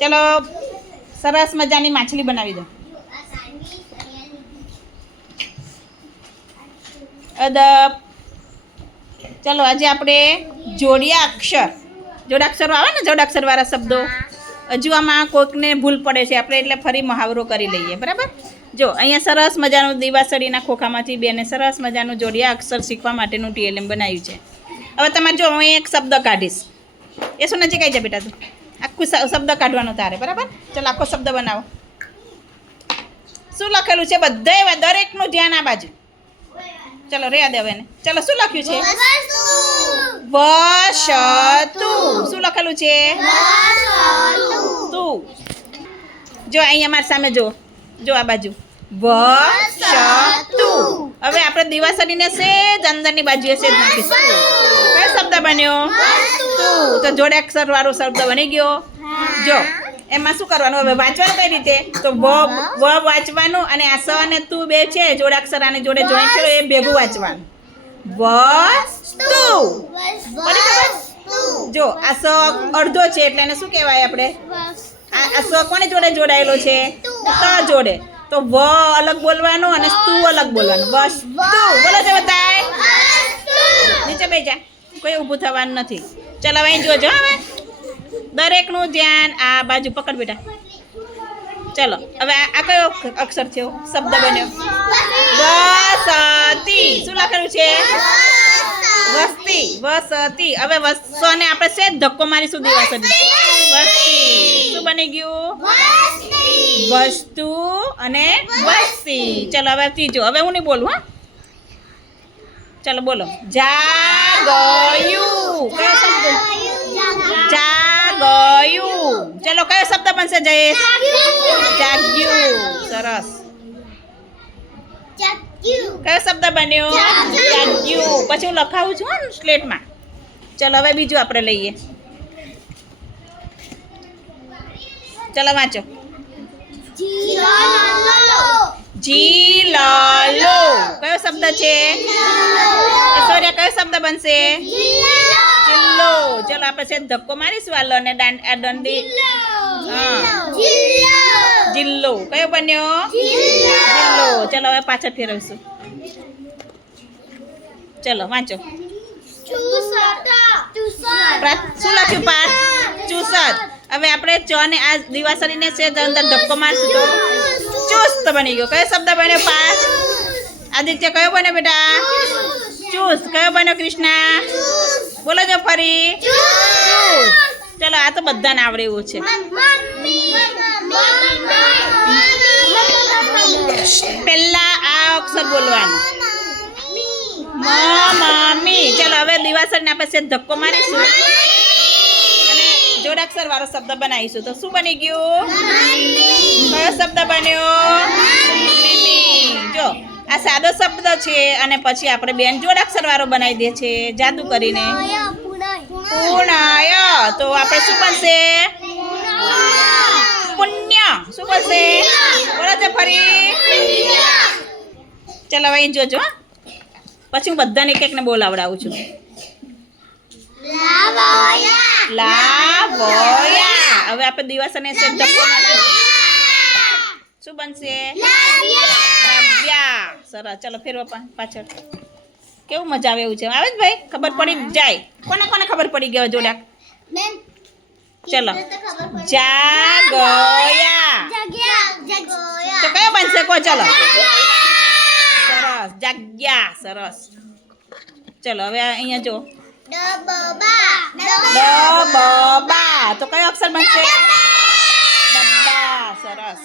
ચલો, સરસ મજાની માછલી બનાવી દો. અદબ. ચલો, આજે આપણે જોડિયા અક્ષર. જોડાક્ષરો આવે ને જોડાક્ષરવાળા શબ્દો? હજુ આમાં કોઈકને ભૂલ પડે છે, આપણે એટલે ફરી મહાવરો કરી લઈએ, બરાબર? જો, અહીંયા સરસ મજાનું દિવાસળીના ખોખામાંથી બેને સરસ મજાનું જોડિયા અક્ષર શીખવા માટેનું ટીએલએમ બનાવ્યું છે. હવે તમારે જો, હું એક શબ્દ કાઢીશ. એ શું નજીક આવી જા બેટા તું. આખું શબ્દ કાઢવાનો તારે, બરાબર? ચાલ, આખો શબ્દ બનાવો. શું લખેલું છે બધા? દરેકનું ધ્યાન આ બાજુ. ચલો રેયા દે એને. ચલો, શું લખ્યું છે? વસતુ. શું લખેલું છે? તું જો, અહીંયા મારી સામે જો. જો, આ બાજુ. વસતુ. હવે આપણે દિવાસળીને સેજ અંદરની બાજુએ સેજ નાખીશું. કયો શબ્દ બન્યો? તું તો જોડે અક્ષર વાળો શબ્દ બની ગયો. જો એમાં શું કરવાનું? હવે વાંચવાનું કઈ રીતે? તો વ વ વાંચવાનું અને આ સ અને તું બે છે જોડાક્ષર આને જોડે જોઈન્ટ થયો એ ભેગું વાંચવાનું. વસ્તુ. જો આ સ અડધો છે એટલે એને શું કહેવાય આપણે? આ આ સ કોને જોડે જોડાયેલો છે? ત જોડે. તો વ અલગ બોલવાનું અને સ્તુ અલગ બોલવાનું. વસ્તુ. બોલો છે બતાય નીચે બેજા કોઈ ઊભું થવાનું નથી. ચલો અહીં જોજો હવે. દરેકનું ધ્યાન આ બાજુ પકડ બેટા. ચલો હવે આ કયો અક્ષર છે શબ્દ બન્યો. વસતી. શું લખેલું છે? વસ્તી. વસતી. હવે વસ્તોને આપણે છે ધક્કો મારીશું દિવસ વસ્તી. શું બની ગયું? વસ્તુ અને વસ્તી. ચલો હવે ત્રીજો. હવે હું નહીં બોલું હા. ચલો બોલો. જાગયું કયો શબ્દ? જાગયું ચલો કયો શબ્દ બનશે જયેશ? જાગ્યું. સરસ. કયો શબ્દ બન્યો? જાગ્યું. પછી હું લખાવું છું ને સ્લેટમાં. ચલો હવે બીજું આપણે લઈએ. ચલો વાંચો. શબ્દ છે? ઐશ્વર્યા કયો શબ્દ બનશે? જિલ્લો. ચલો, આપણે છે ધક્કો મારીશું આ લ આ દંડી. જિલ્લો. કયો બન્યો? જિલ્લો. ચલો, હવે પાછળ ફેરવશું. ચલો, વાંચો. શું લખ્યું પાઠ ચુસત. હવે આપણે ચ ને આ દિવાસરીને છે અંદર ધક્કો મારશું તો. ચુસ્ત બની ગયો. કયો શબ્દ બન્યો પાઠ આદિત્ય કયો બન્યો બેટા? ચૂસ. કયો બન્યો કૃષ્ણા? બોલો જો ફરી. ચલો, આ તો બધાને આવડે એવું છે. પહેલા આ અક્ષર બોલવાનું. મમ્મી. ચલો, હવે દિવાસળને આપણે સેજ ધક્કો મારીશું. અને જોડાક્ષર વાળો શબ્દ બનાવીશું. તો શું બની ગયું? કયો શબ્દ બન્યો? જો આ સાદો શબ્દ છે અને પછી આપણે બેન જોડાક્ષર વાળો બનાવી દે છે. જાદુ કરીને. પૂર્ણાય તો આપણે શું બનશે? પુણ્ય. શું બનશે? બોલો છે ફરી. ચલો હવે જોજો. પછી હું બધાને એક એકને બોલાવડાવું છું. લાવોયા. હવે આપણે દિવસ અને. શું બનશે? લાવ્યા સરસ. ચલો ફેરવા પાછળ. કેવું મજા આવે એવું છે? આવે જ ભાઈ? ખબર પડી જાય. કોને કોને ખબર પડી ગયો જોડા? ચલો. જાગયા તો કયો બનશે? કો ચલો. સરસ. જાગ્યા. સરસ. ચલો હવે અહીંયા જો. ડબબા તો કયો અક્ષર બનશે? ડબ્બા. સરસ.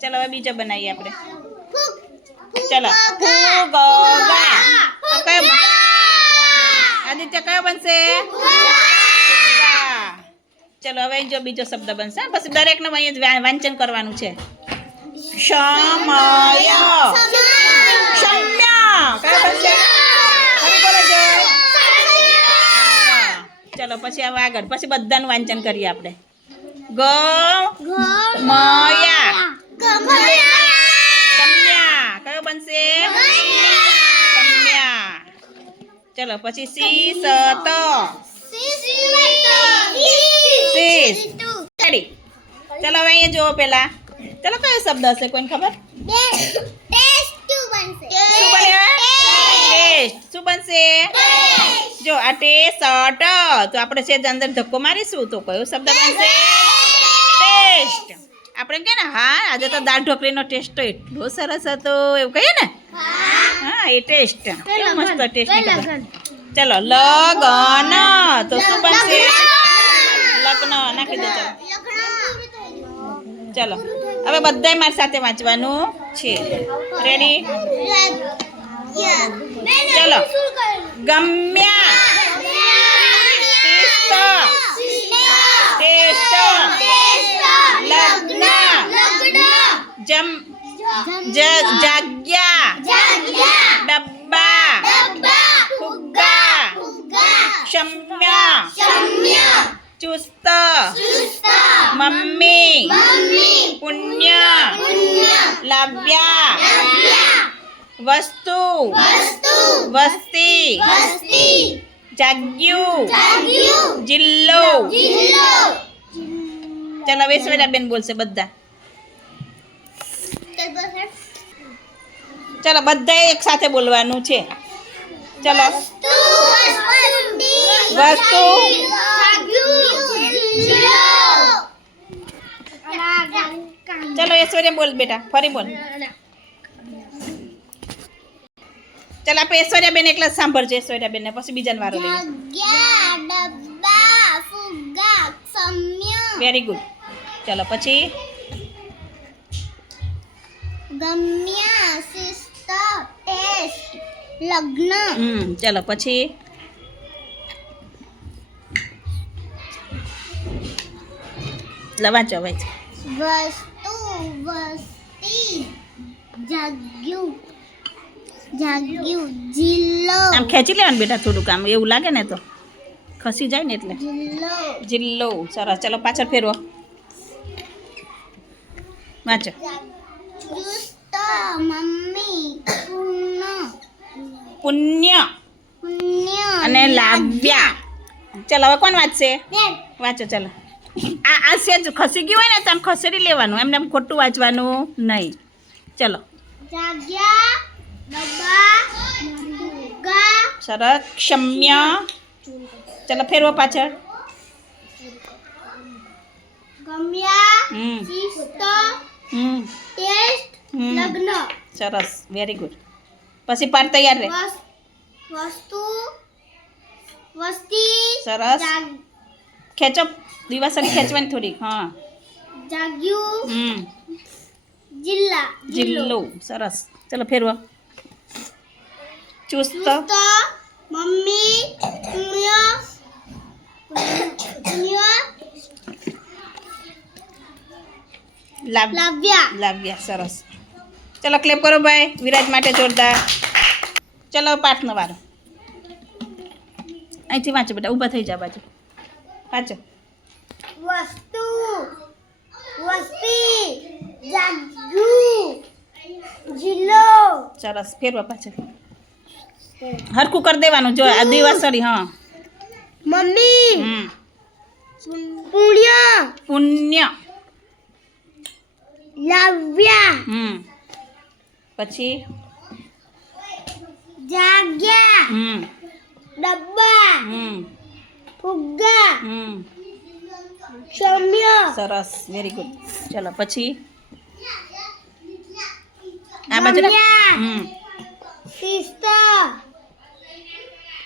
ચલો હવે બીજો બનાવીએ આપણે. ચલો ફુગગા તો કયો આદિત્ય કયો બનશે. ચલો હવે જો બીજો શબ્દ બનશે? પછી દરેકનું અહીંયા વાંચન કરવાનું છે. સમય. ક્ષમ્ય કયો બનશે. ચલો પછી હવે આગળ. પછી બધાનું વાંચન કરીએ આપણે. ગ મયા ચલો પછી સી સ ત શીશ ચલો હવે અહીંયા જુઓ પેલા. ચલો કયો શબ્દ હશે? કોઈને ખબર? શું બનશે? જો આ ટેસ્ટ તો આપણે છે જ અંદર ધક્કો મારીશું. તો કયો શબ્દ બનશે? ટેસ્ટ આપણે કે ને હા આજે તો દાળ ઢોકળીનો ટેસ્ટ તો એટલો સરસ હતો. એવું કહીએ ને? હા એ ટેસ્ટ કેવો મસ્ત ટેસ્ટ નીકળ્યો ચલો લગન તો શું બનશે લગ્ન નાખી દો ચલો ચલો હવે બધાય મારી સાથે વાંચવાનું છે રેડી ચલો ગમ્યા શિસ્ત ટેસ્ટ લગ્ન જમ જ જાગ્યા. ડબ્બા. ફુગ્ગા. ક્ષમ્યા ચુસ્ત. મમ્મી. પુણ્ય. લવ્યા. વસ્તુ. વસ્તી. જાગ્યું. જિલ્લો. ચાલો હવે બેન બોલશે બધા. ચાલો, બધાએ એક સાથે બોલવાનું છે. ચલો. વસ્તુ, ચલો, ઐશ્વર્યા બોલ બેટા, ફરી બોલ. ચાલ, આપણે ઐશ્વર્યા બેન એકલા સાંભળજો ઐશ્વર્યા બેન પછી બીજાને વારો લઈએ. વેરી ગુડ ચલો, પછી? ગમ્યા ટેસ્ટ. લગ્ન. હમ ચલો પછી. લવાચો વાંચો વાંચો. વસ્તુ વસ્તી જાગ્યું. જાગ્યું. જિલ્લો. આમ ખેંચી લેવાનું બેટા થોડુંક આમ એવું લાગે ને તો. ખસી જાય ને એટલે. જિલ્લો. જિલ્લો. સરસ. ચલો પાછળ ફેરવો. વાંચો. મમ્મી પુણ્ય પુણ્ય અને લાવ્યા ચાલો હવે કોણ વાંચશે વાંચો ચાલો આ આ સેજ ખસી ગયું હોય ને તો આમ ખસેડી લેવાનું એમને ખોટું વાંચવાનું નહીં ચલો જાગ્યા ડબ્બા સરસ ક્ષમ્ય ચલો ફેરવો પાછળ ગમ્યા શિસ્ત હમ. લગ્ન. સરસ વેરી ગુડ પછી પાઠ તૈયાર રહે વસ્તુ વસ્તી સરસ. ખેંચો. દિવાસળી ખેંચવાની થોડીક હા. જાગ્યું. હમ. જિલ્લા જિલ્લો. સરસ. ચલો ફેરવો. ચુસ્ત. મમ્મી લાવ્યા લાવ્યા સરસ. ચલો ક્લેપ કરો ભાઈ. વિરાજ માટે જોરદાર. ચલો પાઠનો વારો. અહીંથી વાંચો બેટા ઊભા થઈ જાવ બાજુ. વાંચો. વસ્તુ વસ્તી જાગુ જિલ્લો. સરસ ફેરવા પાછળ. હરખું કરી દેવાનું જો આ દિવાસળી હા. મમ્મી. પુણ્ય. પુણ્ય. લાવ્યા. હમ. પછી? જાગ્યા. હમ. ડબ્બા. હમ. ફુગ્ગા. હમ. સૌમ્ય. સરસ. વેરી ગુડ ચલો પછી? આ બાજુ હમ.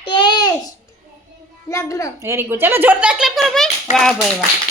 ટેસ્ટ. લગ્ન. વેરી ગુડ ચલો જોરદાર ક્લેપ કરો ભાઈ. વાહ ભાઈ વાહ.